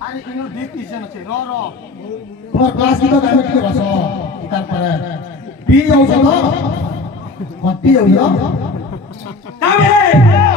Ani inu deep isan ache ro তোমার class কি তো আমি কি করছ তারপরে পি যাও তো মত পি যাও Dame!